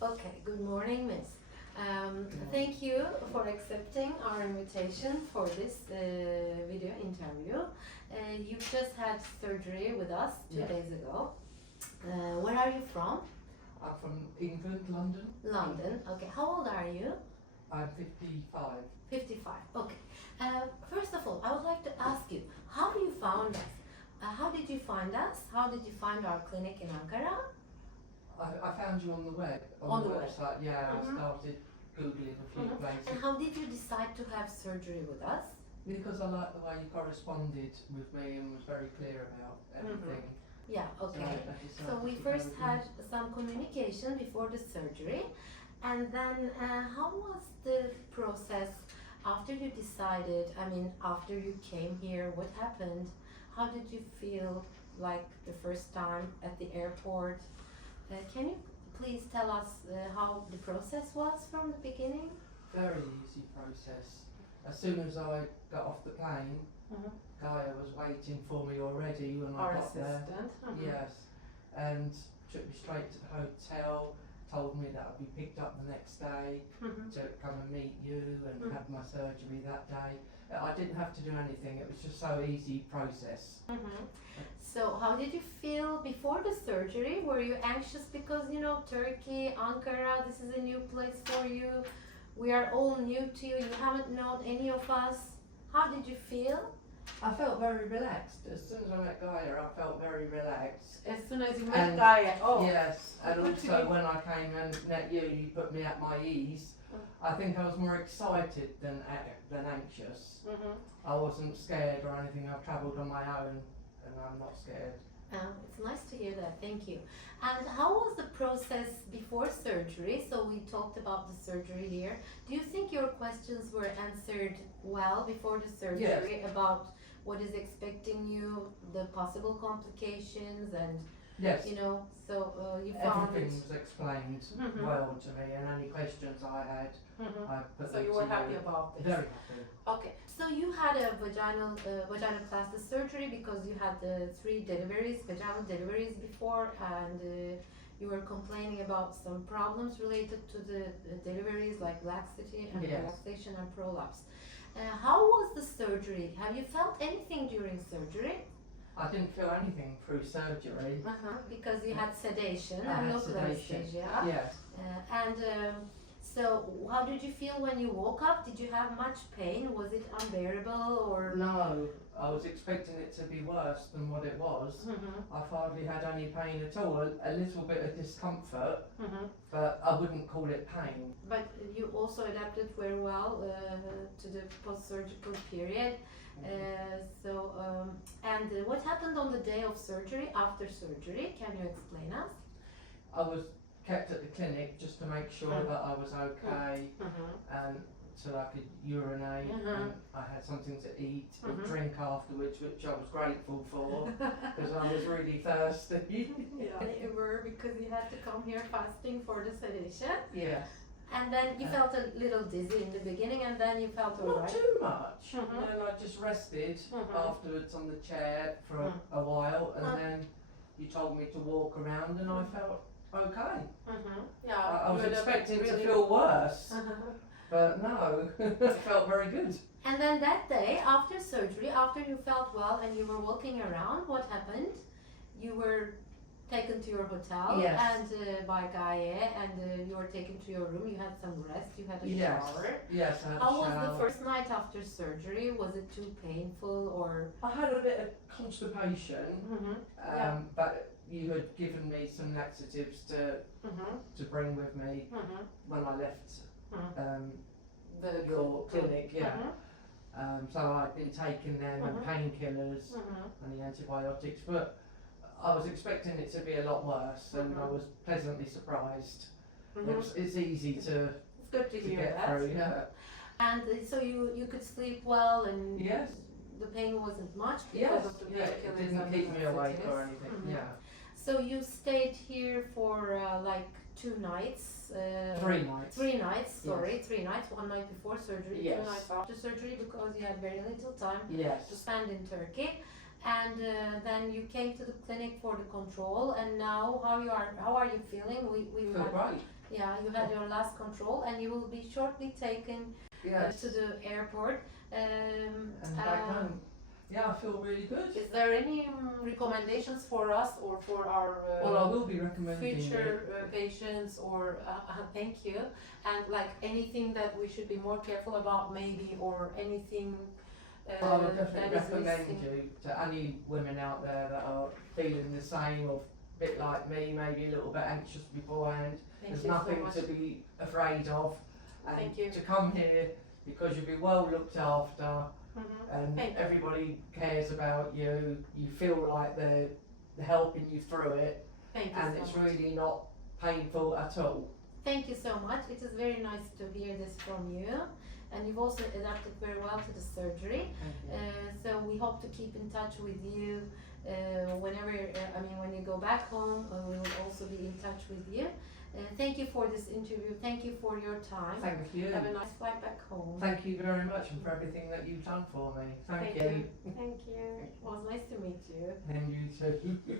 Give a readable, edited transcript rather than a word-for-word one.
Okay, good morning, Miss. Thank you for accepting our invitation for this video interview. You've just had surgery with us 2 days ago. Where are you from? I'm from England, London. London. Okay, how old are you? I'm 55. 55. Okay. First of all, I would like to ask you, how you found us? How did you find us? How did you find our clinic in Ankara? I found you on the web. On the web. website, yeah. I started Googling a few places. And how did you decide to have surgery with us? Because I liked the way you corresponded with me and was very clear about everything. Yeah, okay. So we first had some communication before the surgery, and then how was the process after you decided, after you came here, what happened? How did you feel like the first time at the airport? Can you please tell us how the process was from the beginning? Very easy process. As soon as I got off the plane, Gaia was waiting for me already when I got there. Yes, and took me straight to the hotel, told me that I'd be picked up the next day to come and meet you and have my surgery that day. I didn't have to do anything, it was just so easy process. So how did you feel before the surgery? Were you anxious because, Turkey, Ankara, this is a new place for you. We are all new to you. You haven't known any of us. How did you feel? I felt very relaxed. As soon as I met Gaia, I felt very relaxed. As soon as you met Gaia? Oh. Yes, and also when I came and met you, you put me at my ease. I think I was more excited than anxious. I wasn't scared or anything. I've travelled on my own and I'm not scared. It's nice to hear that, thank you. And how was the process before surgery? So we talked about the surgery here. Do you think your questions were answered well before the surgery about what is expecting you, the possible complications, and yes, you found everything was explained well to me, and any questions I had, I put so you were happy about this? Very happy. Okay, so you had a vaginoplasty surgery because you had 3 deliveries, vaginal deliveries before, and you were complaining about some problems related to the deliveries like laxity and relaxation and prolapse. How was the surgery? Have you felt anything during surgery? I didn't feel anything through surgery. Because you had sedation and local anesthesia. Yes. So how did you feel when you woke up? Did you have much pain? Was it unbearable or? No, I was expecting it to be worse than what it was. I've hardly had any pain at all, a little bit of discomfort, but I wouldn't call it pain. But you also adapted very well to the post-surgical period. And what happened on the day of surgery, after surgery? Can you explain us? I was kept at the clinic just to make sure that I was okay, and so I could urinate, and I had something to eat and drink afterwards, which I was grateful for because I was really thirsty. You were, because you had to come here fasting for the sedation. Yes. And then you felt a little dizzy in the beginning, and then you felt alright. Not too much. And then I just rested afterwards on the chair for a while, and then you told me to walk around, and I felt okay. I was expecting to feel worse, but no, it felt very good. And then that day, after surgery, after you felt well and you were walking around, what happened? You were taken to your hotel and by Gaia, and you were taken to your room. You had some rest. You had a shower. Yes, I had How a shower. was the first night after surgery? Was it too painful or? I had a bit of constipation, but you had given me some laxatives to bring with me when I left your clinic. So I'd been taking them and painkillers and the antibiotics, but I was expecting it to be a lot worse, and I was pleasantly surprised. It's easy to It's good to hear get that. through. And so you could sleep well, and Yes. the pain wasn't much because Yes. of the It painkillers didn't and keep the me awake laxatives. or anything. So you stayed here for like 2 nights. 3 nights. 3 nights. Sorry, 3 nights. 1 night before surgery, Yes. 2 nights after surgery, because you had very little time to Yes. spend in Turkey. and then you came to the clinic for the control, and now how are you feeling? We Feel great. Yeah, you had your last control, and you will be shortly taken Yes. to the airport. And back home. Yeah, I feel really good. Is there any recommendations for us or for our Well, I will be recommending future it. patients, or thank you, and like anything that we should be more careful about maybe, or anything I would definitely that is recommend missing? you to any women out there that are feeling the same, or a bit like me, maybe a little bit anxious beforehand. Thank There's you so nothing much. to be afraid of, and Thank you. to come here because you'll be well looked after, and Thank you. everybody cares about you. You feel like they're helping you through it, Thank you and so it's much. really not painful at all. Thank you so much. It is very nice to hear this from you, and you've also adapted very well to the surgery. Thank you. So we hope to keep in touch with you whenever, when you go back home, we will also be in touch with you. Thank you for this interview. Thank you for your time. Thank you. Have a nice flight back home. Thank you very much, and for everything that you've done for me. Thank you. Thank you. It was nice to meet you. And you too.